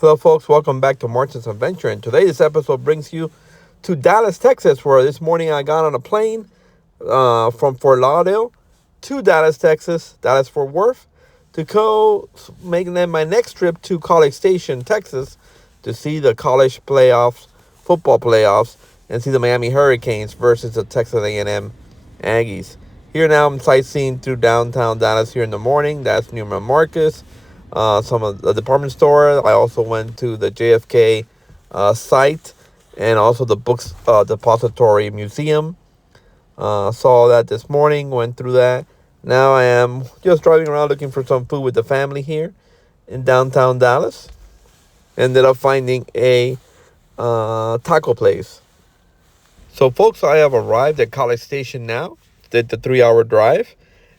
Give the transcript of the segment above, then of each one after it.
Hello, folks. Welcome back to Martin's Adventure. And today's episode brings you to Dallas, Texas, where this morning I got on a plane from Fort Lauderdale to Dallas, Texas, Dallas Fort Worth, to go making then my next trip to College Station, Texas, to see the college playoffs, football playoffs, and see the Miami Hurricanes versus the Texas A&M Aggies. Here now, I'm sightseeing through downtown Dallas here in the morning. That's Neiman Marcus. Some of the department store. I also went to the JFK site and also the Books Depository Museum. Saw that this morning, went through that. Now I am just driving around looking for some food with the family here in downtown Dallas. Ended up finding a taco place. So, folks, I have arrived at College Station now. Did the 3-hour drive.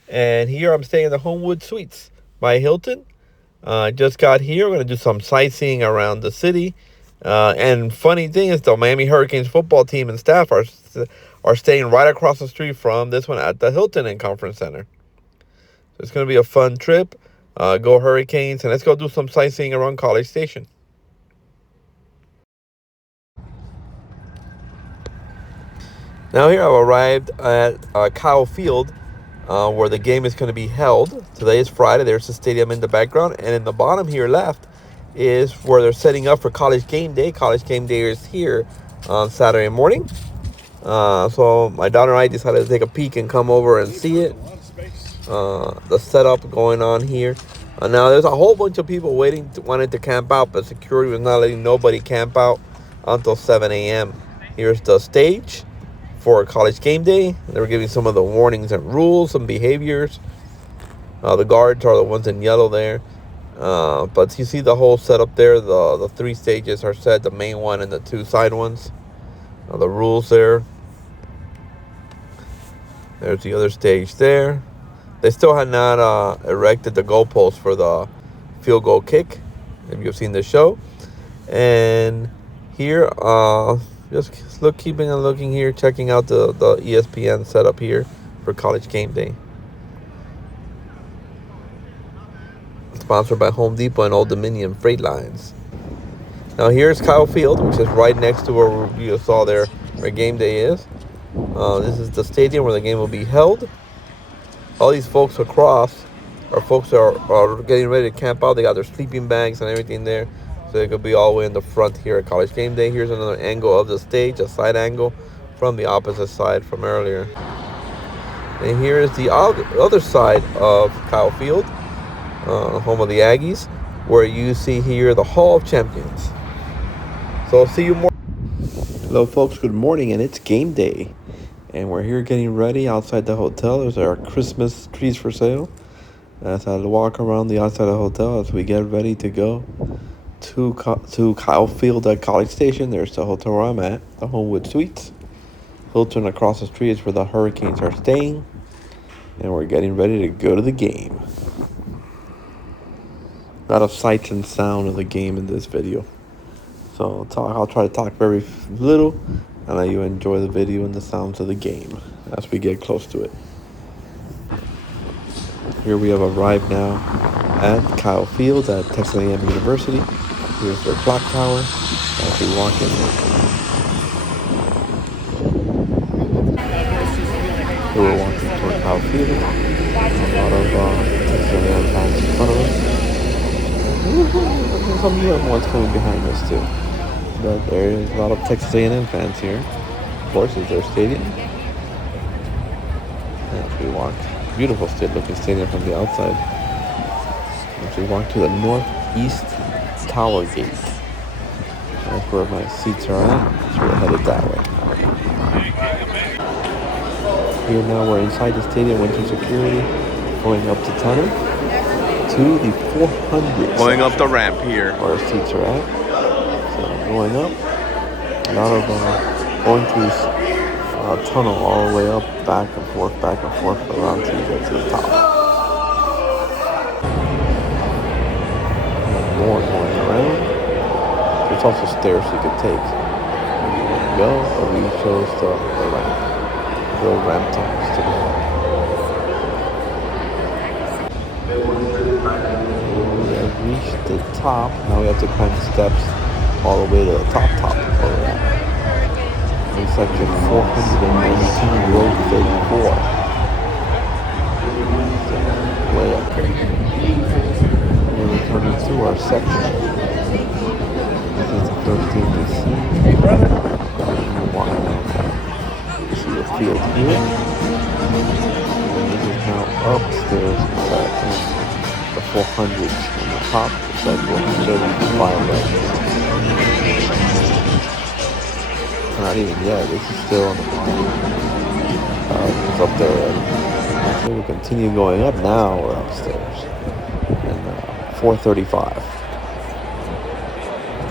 And here I'm staying in the Homewood Suites by Hilton. Just got here. We're going to do some sightseeing around the city. And funny thing is, the Miami Hurricanes football team and staff are staying right across the street from this one at the Hilton and Conference Center. So it's going to be a fun trip. Go Hurricanes. And let's go do some sightseeing around College Station. Now here I've arrived at Kyle Field, where the game is going to be held. Today is Friday. There's the stadium in the background. And in the bottom here left is where they're setting up for College Game Day. College Game Day is here on Saturday morning. So my daughter and I decided to take a peek and come over and see it. The setup going on here. Now there's a whole bunch of people wanting to camp out, but security was not letting nobody camp out until 7 a.m. Here's the stage for College Game Day. They were giving some of the warnings and rules, some behaviors. The guards are the ones in yellow there. But you see the whole setup there. The 3 stages are set, the main one and the 2 side ones. The rules there. There's the other stage there. They still had not erected the goalpost for the field goal kick, if you've seen the show. And here, just keeping on looking here, checking out the ESPN setup here for College Game Day. Sponsored by Home Depot and Old Dominion Freight Lines. Now here's Kyle Field, which is right next to where you saw there where game day is. This is the stadium where the game will be held. All these folks across are folks that are getting ready to camp out. They got their sleeping bags and everything there. So they could be all the way in the front here at College Game Day. Here's another angle of the stage, a side angle from the opposite side from earlier. And here is the other side of Kyle Field, home of the Aggies, where you see here the Hall of Champions. So I'll see you more. Hello, folks. Good morning, and it's game day. And we're here getting ready outside the hotel. There's our Christmas trees for sale. As I walk around the outside of the hotel as we get ready to go to Kyle Field at College Station. There's the hotel where I'm at, the Homewood Suites. Hilton across the street is where the Hurricanes are staying. And we're getting ready to go to the game. A lot of sights and sound of the game in this video. So I'll try to talk very little and let you enjoy the video and the sounds of the game as we get close to it. Here we have arrived now at Kyle Field at Texas A&M University. Here's their clock tower as we walk in there. Here we're walking toward Kyle Field. A lot of Texas A&M fans in front of us. There's some UM ones coming behind us too. But there is a lot of Texas A&M fans here. Of course, it's their stadium. As we walk, beautiful looking stadium from the outside. As we walk to the northeast tower gate. That's where my seats are at. So we're headed that way. Here now we're inside the stadium, went through security, going up the tunnel to the 400. Going up the ramp here. Where our seats are at. So going up, a lot of going through tunnel all the way up, back and forth around till you get to the top. And more going around. There's also stairs you could take. Where you want to go, but we chose the ramp. The ramp tunnels to go. We have reached the top. Now we have to climb the steps all the way to the top of that. In section 419, row 34. Way up here. And we're coming to our section. This is the first thing we see. You see the field here. And this is now upstairs inside the 400s on the top. It's like 135 right now. Not even yet. This is still on the bottom. It's up there already. So we'll continue going up now. We're upstairs. And 435.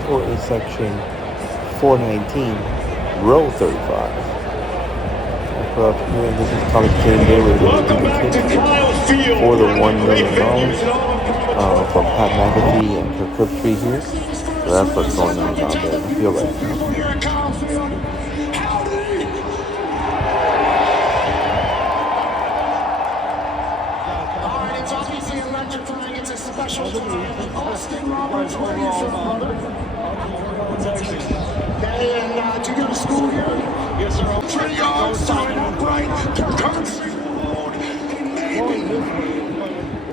We're in section 419, row 35. Up here, this is college game day. We're going to do the kick for the $1 million from Pat McAfee and Kirk Crabtree here. So that's what's going on down there in the field right now. Special time. Austin Roberts, where are you from, brother? Texas. Hey, and do you go to school here? Yes, sir. 3 yards, side upright, country road, and maybe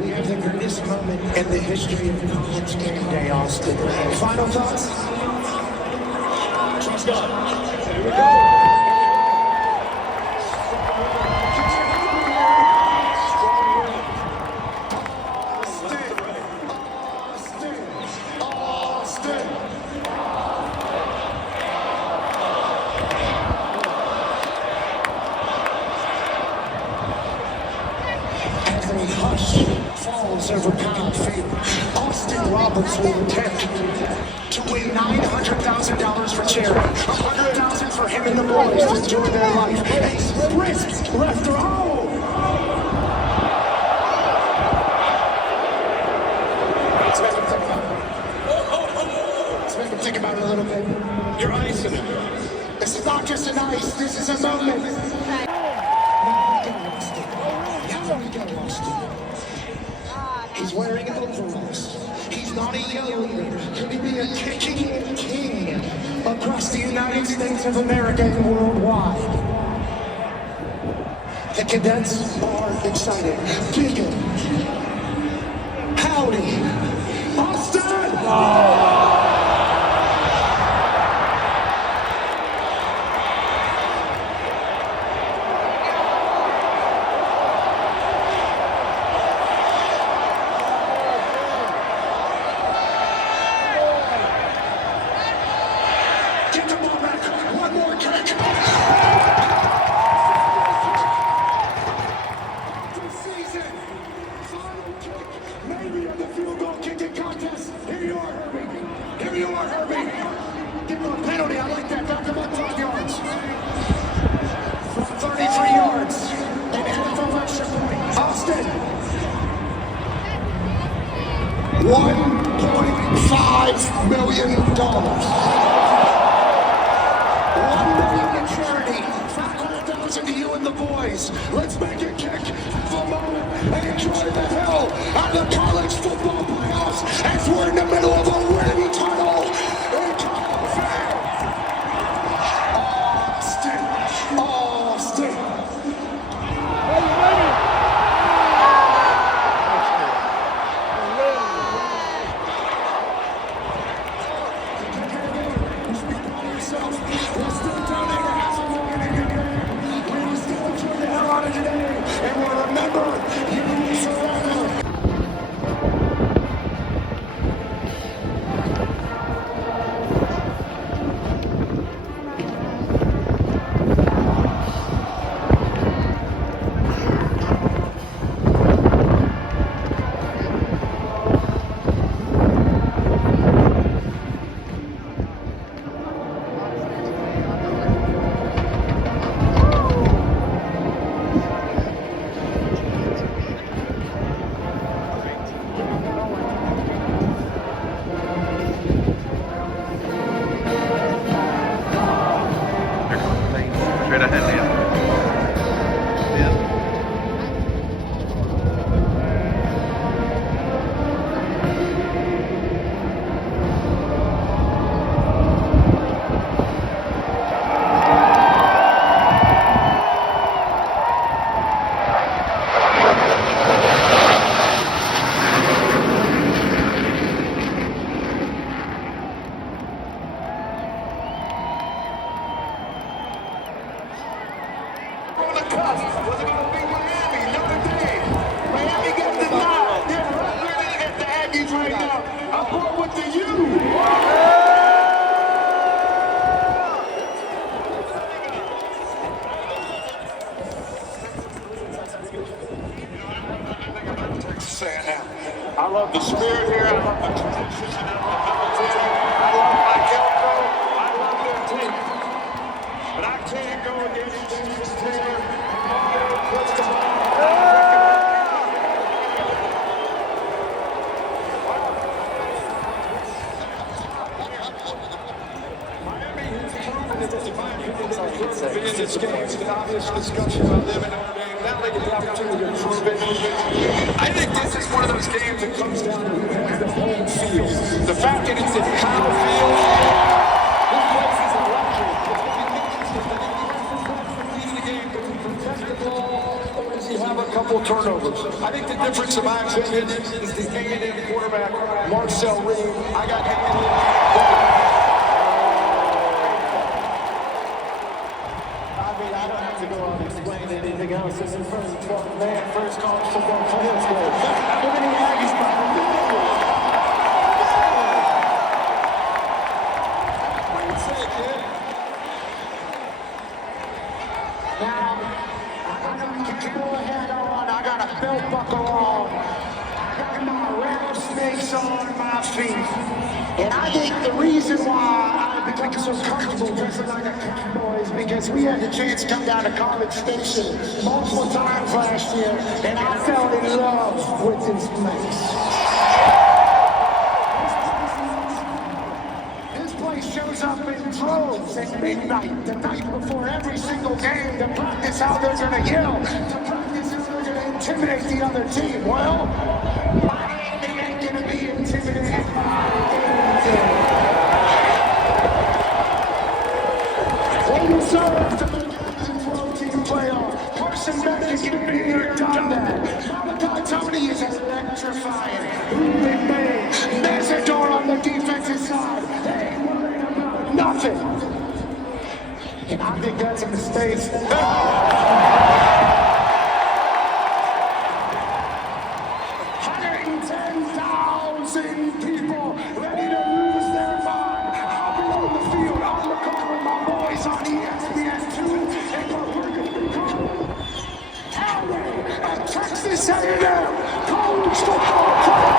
we have the greatest moment in the history of college game day, Austin. Final thoughts? Trust God. Here we go. Falls over pound favor. Austin Roberts will attempt to win $900,000 for charity, $100,000 for him and the boys to enjoy their life. Ace risk left throw. Let's make him think about it. Let's make him think about it a little bit. You're icing it. This is not just an ice. This is a moment. He's wearing overalls. He's not a young leader. Could he be a kicking king across the United States of America and worldwide? The cadets are excited. Bigger. Howdy. Austin! $1.5 million. $1 million to charity. $500,000 to you and the boys. Let's make it kick. Have a moment and enjoy the hell out of the college football playoffs as we're in the middle of a wind tunnel. Austin. Straight ahead, Liam. in this game, it's an obvious discussion about them and Notre Dame. Now they get the opportunity to prove it. I think this is one of those games that comes down to who has the home field. The fact that it's in Kyle Field, this place is electric. It's going to be interesting. I think the key to the game, does he protect the ball or does he have a couple turnovers? I think the difference, in my opinion, is the A&M quarterback, Marcel Reed. I got A&M. Anything else? This is first 12th man, first college football players goal. How many Aggies behind the goal? What do you say, kid? Now, I got a camo hat on, I got a belt buckle on, I got my rattlesnakes on my feet. And I think the reason why I become so comfortable dressing like a cowboy is because we had the chance to come down to College Station multiple times last year, and I fell in love with this place. This place shows up in droves at midnight, the night before every single game, to practice how they're going to yell, to practice how they're going to intimidate the other team. Well, Miami ain't going to be intimidated by they deserve to make the 12-team playoff. Carson Beck is going to be here, done that. Malachi Tony is electrifying. Ruben May, Mesidor on the defensive side. They ain't worried about nothing. And I think that's a mistake. 110,000 people ready to lose their mind. I'll be on the field. I'll record with my boys on ESPN2, and we're going to become Howard at Texas A&M college football.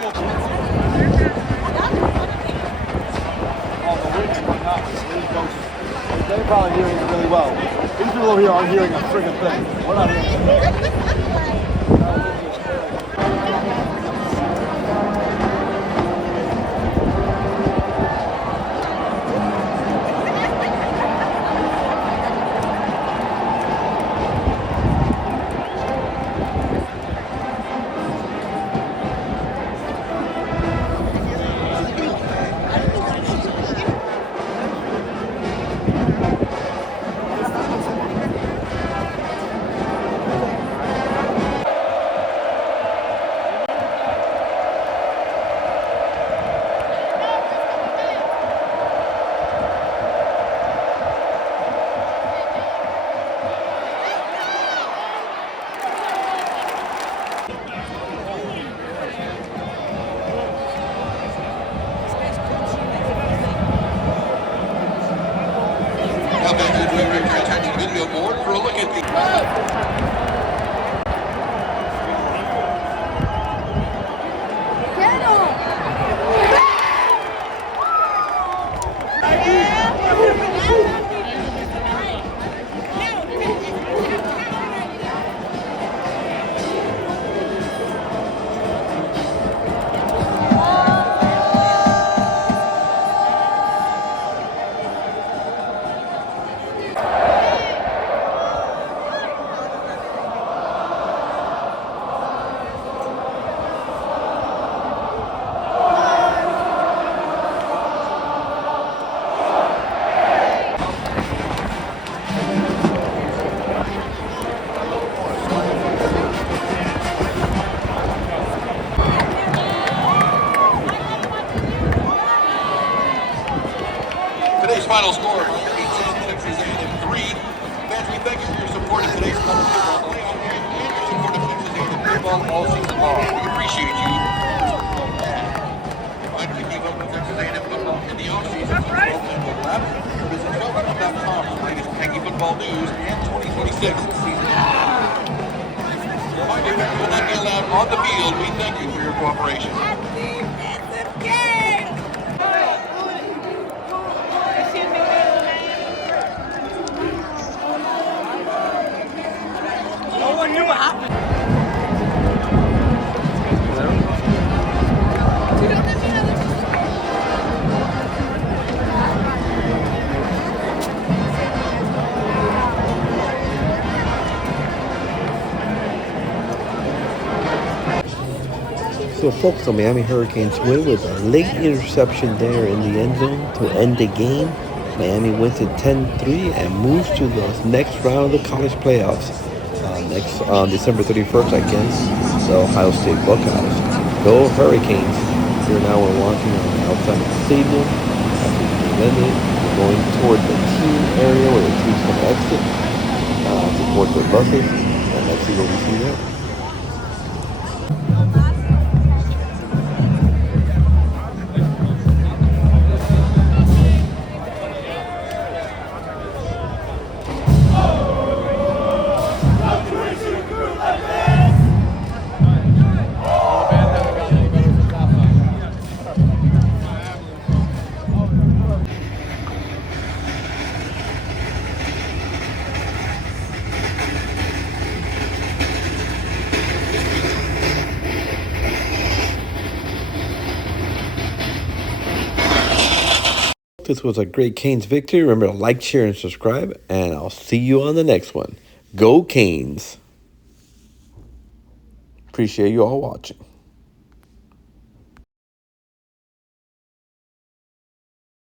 They're probably hearing it really well. These people over here aren't hearing a friggin' thing. We're not hearing it. Now back to the director attention video board for a look at the... Today's final score, Miami 10, Texas A&M 3. Fans, we thank you for your support in today's college football playoff game and your support of Texas A&M football all season long. We appreciate you. Reminder to keep up with Texas A&M football in the offseason. That's right. Visit Showtime.com for the latest Aggie football news and 2026 season. Reminder that you will not be allowed on the field. We thank you for your cooperation. So, folks, the Miami Hurricanes win with a late interception there in the end zone to end the game. Miami wins it 10-3 and moves to the next round of the college playoffs. Next on December 31st against the Ohio State Buckeyes. Go Hurricanes! Here now we're walking on the outside of the stadium. After the game ended, we're going toward the team area where the team's going to exit to board their buses. And let's see what we see there. This was a great Canes victory. Remember to like, share, and subscribe, and I'll see you on the next one. Go Canes! Appreciate you all watching.